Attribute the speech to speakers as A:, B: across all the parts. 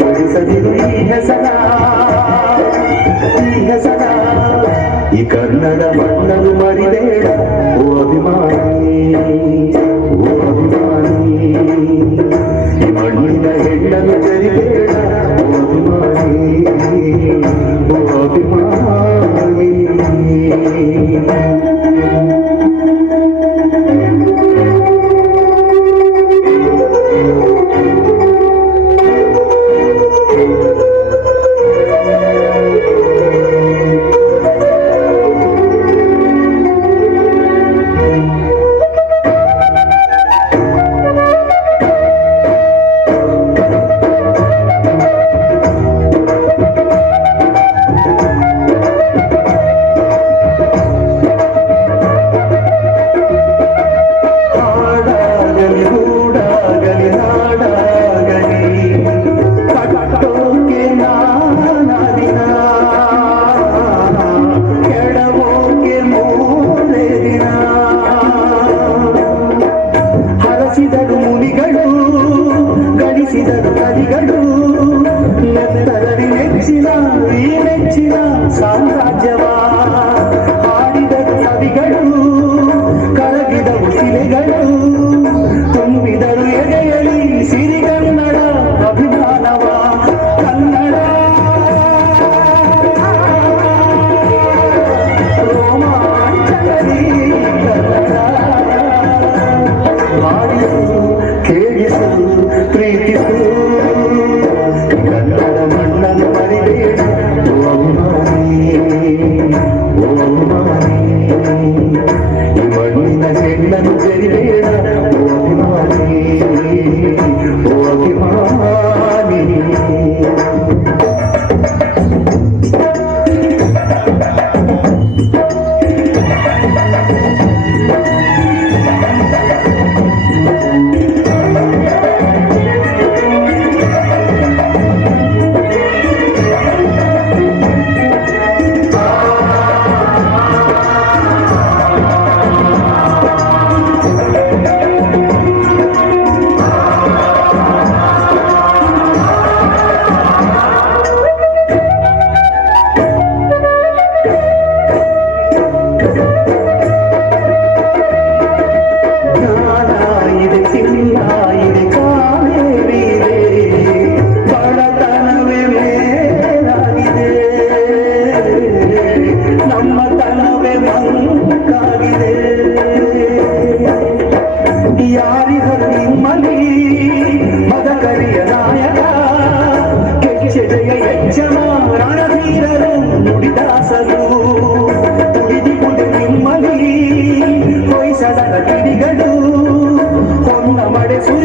A: ಗಳಿಸದಿರು ಈಗ ಈ ಕನ್ನಡ ಮಣ್ಣನು చెల్లను చెరిపేడా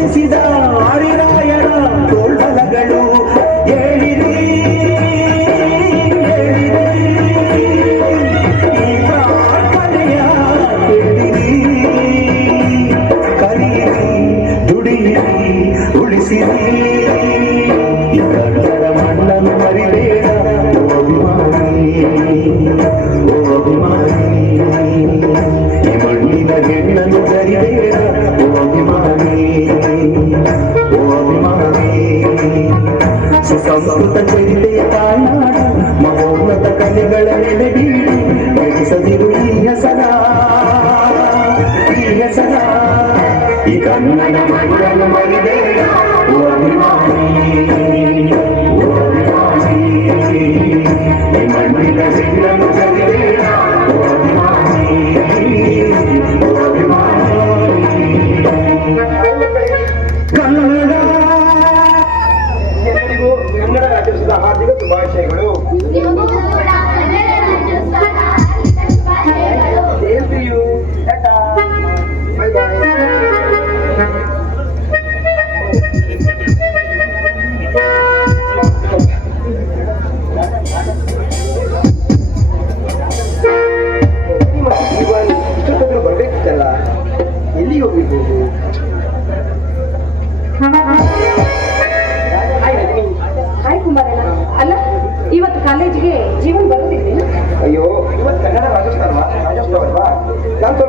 A: ನೆನೆಸಿದ ಆರಿರಾಯಣ ತೋಳ್ಬಲಗಳು ಹೇಳಿರಿ ಈ ಪ್ರಾರ್ಥನೆಯ ಕೇಳಿರಿ. ಕರೀರಿ ದುಡಿಯಿರಿ ಉಳಿಸಿರಿ.
B: Só escuta quem tem a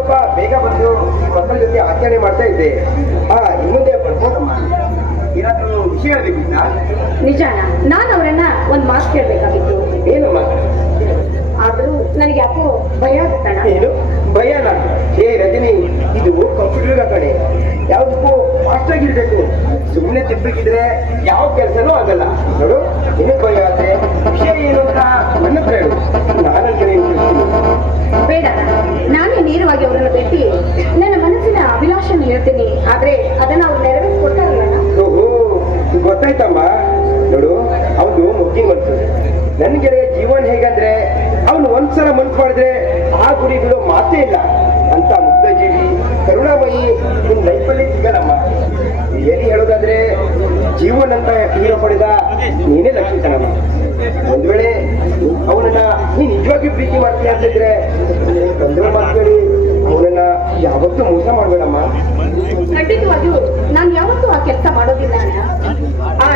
B: ಸ್ವಲ್ಪ ಬೇಗ ಬಂದು ಮಕ್ಕಳ ಜೊತೆ ಆಚರಣೆ ಮಾಡ್ತಾ ಇದ್ದೆ. ಹಾ ಮುಂದೆ ಬರ್ತೋ
C: ನಿಜಾನ ನಾನು ಅವರನ್ನ ಒಂದ್ ಮಾತು ಕೇಳ್ಬೇಕಾಗಿತ್ತು.
B: ಏನಮ್ಮ
C: ಆದ್ರೂ ನನಗೆ ಯಾಕೋ ಭಯ ಆಗುತ್ತಣ್ಣ.
B: ಏನು? ಭಯನ ಏ ರಜನಿ ಇದು ಕಂಪ್ಯೂಟರ್ ಕಡೆ. ಯಾವುದಕ್ಕೂ ಫಾಸ್ಟ್ ಆಗಿರ್ಬೇಕು ಸುಮ್ಮನೆ ತಿಪ್ಪಿಗಿದ್ರೆ ಯಾವ ಕೆಲಸನೂ ಆಗಲ್ಲ. ನೋಡು ಏನಕ್ಕೆ ಭಯ ಆದ್ರೆ ವಿಷಯ ಏನು ಅಂತ ನನ್ನ ಹೇಳು. ನಾನು
C: ಬೇಡ. ನಾನೇ ನೇರವಾಗಿ ಅವರನ್ನು ಭೇಟಿ. ನನ್ನ ಮನಸ್ಸಿನ ಅಭಿಲಾಷೆಯನ್ನು ಹೇಳ್ತೀನಿ. ಆದ್ರೆ ಅದನ್ನ ಅವ್ರು ನೆರವೇರಿಸ್ಕೊಡ್ತಾರಲ್ಲ.
B: ಓಹೋ ಗೊತ್ತಾಯ್ತಮ್ಮ. ನೋಡು, ಅವನು ಮುಖ್ಯ ಮನ್ಸು ನನ್ನ ಗೆಳೆಯ ಜೀವನ ಹೇಗಂದ್ರೆ, ಅವನು ಒಂದ್ಸಲ ಮನ್ಸು ಮಾಡಿದ್ರೆ ಆ ಗುರಿ ಬಿಡೋ ಮಾತೇ ಇಲ್ಲ. ಅಂತ ಮುಗ್ಧ ಜೀವಿ ಕರುಣಾಮಯಿ, ನಿನ್ ಲೈಫಲ್ಲಿ ಸಿಗಲ್ಲಮ್ಮ ಏನು ಹೇಳೋದಾದ್ರೆ, ಜೀವನ್ ಅಂತ ಹೀರೋ ಪಡೆದ ನೀನೇ ಲಕ್ಷ್ಮೀತನಮ್ಮ. ಒಂದ್ ವೇಳೆ ಅವನನ್ನ ನೀ ನಿಜವಾಗಿ ಪ್ರೀತಿ ಮಾಡ್ತೀಯ ಅಂತಿದ್ರೆ ತೊಂದರೆ ಮಾಡ್ಬೇಡಿ. ಅವನನ್ನ ಯಾವತ್ತೂ ಮೋಸ ಮಾಡ್ಬೇಡಮ್ಮ.
C: ಖಂಡಿತವಾಗಿಯೂ ನಾನು ಯಾವತ್ತೂ ಆ ಕೆಲಸ ಮಾಡೋದಿಲ್ಲ ಆ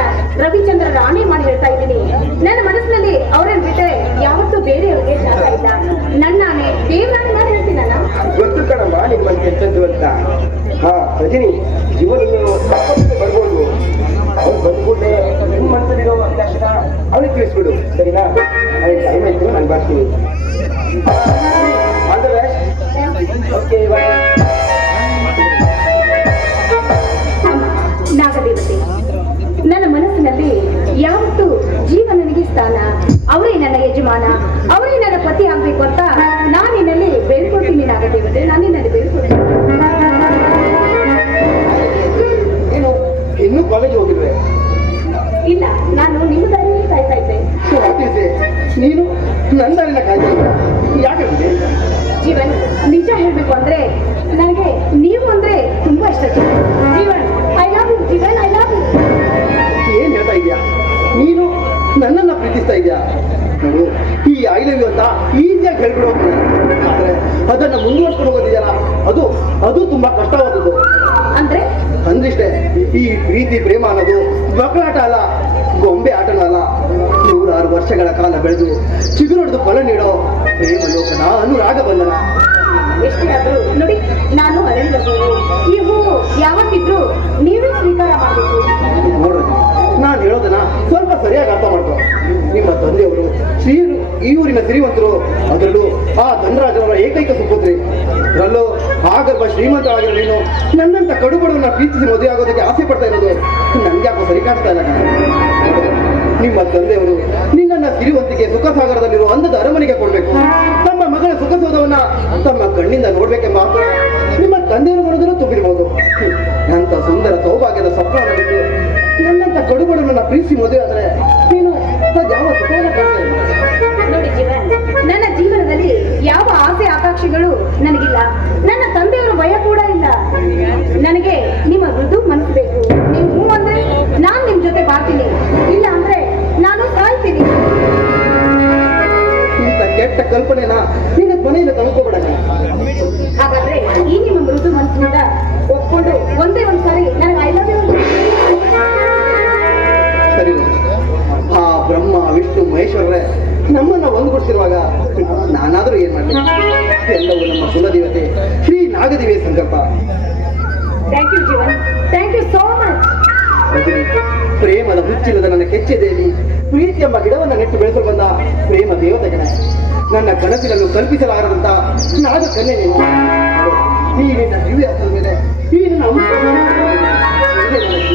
C: ರವಿಚಂದ್ರ ರಾಣಿ ಮಾಡಿ ಹೇಳ್ತಾ ಇದ್ದೀನಿ. ನನ್ನ ಮನಸ್ಸಿನಲ್ಲಿ ಅವರನ್ನ ಬಿಟ್ಟರೆ ಯಾವತ್ತೂ ಬೇರೆಯವ್ರಿಗೆ ಜಾಗ ಇಲ್ಲ. ನನ್ನಾನೆ ದೇವರಾಣಿ ಮಾಡಿ ಹೇಳ್ತೀನಲ್ಲ
B: ಗೊತ್ತು ಕಣಮ್ಮ ನಿಮ್ಮ ಕೆಟ್ಟದ್ದು ಅಂತ. ಹಾ ರಜನಿ ಜೀವನ ತಪ್ಪು ಬರ್ಬೋದು. ಅವ್ರು ಬಂದ್ಬಿಟ್ಟೆ ನಿಮ್ಮ ಮನಸ್ಸಲ್ಲಿರೋ ಅಂತ ಅವನಿಗೆ ತಿಳಿಸ್ಬಿಡು. ಸರಿನಾ? ಅವ್ರಿಗೆ ಟೈಮ್ ಆಯ್ತು.
C: ಅಮ್ಮ ನಾಗದೇವತೆ, ನನ್ನ ಮನಸ್ಸಿನಲ್ಲಿ ಯಾವತ್ತು ಜೀವ ನನಗೆ ಸ್ಥಾನ, ಅವರೇ ನನ್ನ ಯಜಮಾನ, ಅವರೇ ನನ್ನ ಪತಿ ಆಗ್ಬೇಕು ಅಂತ ನಾನು ನಿನ್ನಲ್ಲಿ ಬೇಡ್ಕೊಳ್ತೀನಿ ನಾಗದೇವತೆ. ನಿನ್ನಲ್ಲಿ ಜೀವನ್ ನಿಜ ಹೇಳ್ಬೇಕು ಅಂದ್ರೆ ನನಗೆ ನೀವು ಅಂದ್ರೆ ತುಂಬಾ ಇಷ್ಟ Jeevan. I love you Jeevan I love you
B: ಏನ್ ಹೇಳ್ತಾ ಇದೆಯಾ ನೀನು ನನ್ನನ್ನ ಪ್ರೀತಿಸ್ತಾ ಇದೆಯಾ ನೋಡು ಈ ಐ ಲವ್ ಯು ಅಂತ ಈಸಿಯಾಗಿ ಹೇಳ್ಬಿಡು ಆದ್ರೆ ಅದನ್ನ ಮುಂದುವರ್ಸ್ಕೊಂಡು ಹೋಗೋದಿದೆಯಲ್ಲ ಅದು ಅದು ತುಂಬಾ ಕಷ್ಟವಾದದ್ದು.
C: ಅಂದ್ರೆ?
B: ಅಂದ್ರಿಷ್ಟೇ ಈ ಪ್ರೀತಿ ಪ್ರೇಮ ಅನ್ನೋದು ಮಕ್ಕಳಾಟ ಅಲ್ಲ ಗೊಂಬೆ. ವರ್ಷಗಳ ಕಾಲ ಬೆಳೆದು ಚಿಗುರೊಡೆದು ಫಲ ನೀಡೋ ಪ್ರೇಮ ಲೋಕನ ಅನುರಾಗ ಬಂಧನ
C: ಎಷ್ಟೇ ನೋಡಿ ನಾನು ರಾಗ ಈ ಹೂವು ಯಾವತ್ತಿದ್ರು ನೀವೇ ಸ್ವೀಕಾರ ಮಾಡಬೇಕು.
B: ನೋಡ್ರಿ ನಾನು ಹೇಳೋದನ್ನ ಸ್ವಲ್ಪ ಸರಿಯಾಗಿ ಅರ್ಥ ಮಾಡ್ಕೋ. ನಿಮ್ಮ ತಂದೆಯವರು ಶ್ರೀ ಈ ಊರಿನ ಸಿರಿವಂತರು ಅದರಲ್ಲೂ ಆ ಧನರಾಜನವರ ಏಕೈಕ ಸುಪುತ್ರಿ. ಅದರಲ್ಲೂ ಆಗರ್ಭ ಶ್ರೀಮಂತ ಆಗಿರೋ ನೀನು? ನನ್ನಂತ ಕಡುಬಡವನ್ನ ಪ್ರೀತಿಸಿ ಮದುವೆ ಆಗೋದಕ್ಕೆ ಆಸೆ ಪಡ್ತಾ ಇರೋದು. ನನ್ಗೆ ಯಾಕೋ ಸರಿ ಕಾಣ್ತಾ ಇಲ್ಲ ನಿಮ್ಮ ತಂದೆಯವರು ನಿನ್ನನ್ನ ಸಿರಿವಂತಿಗೆ ಸುಖ ಸಾಗರದಲ್ಲಿರುವ ಅಂದದ ಅರಮನೆಗೆ ಕೊಡ್ಬೇಕು. ತಮ್ಮ ಮಗಳ ಸುಖ ಸೋದವನ್ನ ತಮ್ಮ ಕಣ್ಣಿಂದ ನೋಡ್ಬೇಕೆಂಬ ಆಸೆ ನಿಮ್ಮ ತಂದೆಯವರು ಮನದಲ್ಲೂ ತುಂಬಿರ್ಬೋದು. ಅಂತ ಸುಂದರ ಸೌಭಾಗ್ಯದ ಸ್ವಪ್ನವನ್ನು ಬಿಟ್ಟು ನನ್ನಂತ ಕಡುಬಡವನ್ನ ಪ್ರೀತಿ ಮದುವೆ ಆದ್ರೆ ನೀನು ಯಾವ
C: ನನ್ನ ಜೀವನದಲ್ಲಿ ಯಾವ ಆಸೆ ಆಕಾಂಕ್ಷೆಗಳು ನನಗಿಲ್ಲ. ನನ್ನ ತಂದೆಯವರ ಭಯ ಕೂಡ ಇಲ್ಲ. ನನಗೆ ನಿಮ್ಮ ಮೃದು
B: ಕೆಟ್ಟ ಕಲ್ಪನೆನ ನಿನ್ನ ಮನೆಯಿಂದ ತಂದ್ಕೋಬೇಡ
C: ಹಾಗಾದ್ರೆ ಈ ನಿಮ್ಮ ಮೃದು ಮನಸ್ಸಿನಿಂದ ಒಪ್ಕೊಂಡು ಒಂದೇ ಒಂದ್ ಸಾರಿ ನನಗೆ ಐ ಲವ್ ಯು
B: ಸರಿ. ಆ ಬ್ರಹ್ಮ ವಿಷ್ಣು ಮಹೇಶ್ವರರೇ ನಮ್ಮನ್ನ ಒಂದುಗೂಡಿಸಿರುವಾಗ ನಾನಾದ್ರೂ ಏನ್ ಮಾಡ್ತೀನಿ ಎಲ್ಲವೂ ನಮ್ಮ ಕುಲದೇವತೆ ಶ್ರೀ ನಾಗದೇವಿಯ ಸಂಕಲ್ಪ.
C: Thank you Jeevan. Thank you so much
B: ಪ್ರೇಮದ ಹುಚ್ಚಿಲ್ಲದ ನನ್ನ ಕೆಚ್ಚೆದೆಯಲ್ಲಿ ಪ್ರೀತಿ ಎಂಬ ಗಿಡವನ್ನು ನೆಟ್ಟು ಬೆಳೆಸಲು ಬಂದ ಪ್ರೇಮ ದೇವತೆಗಣ ನನ್ನ ಕನಸಿನಲ್ಲೂ ಕಲ್ಪಿಸಲಾರದಂತ ನಾಗ ಕನ್ನೆ ನೀವು. ಈ ನಿನ್ನ ದಿವ್ಯ ಮೇಲೆ ಈ ನಿನ್ನ ನೀನೇ ಈ.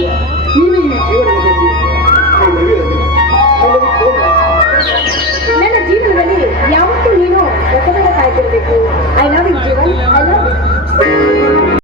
C: ನನ್ನ ಜೀವನದಲ್ಲಿ ಯಾವತ್ತೂ ನೀನು ಹೊಸದನ್ನ ಕಾಯ್ತಿರ್ಬೇಕು I love you Jeevan I love you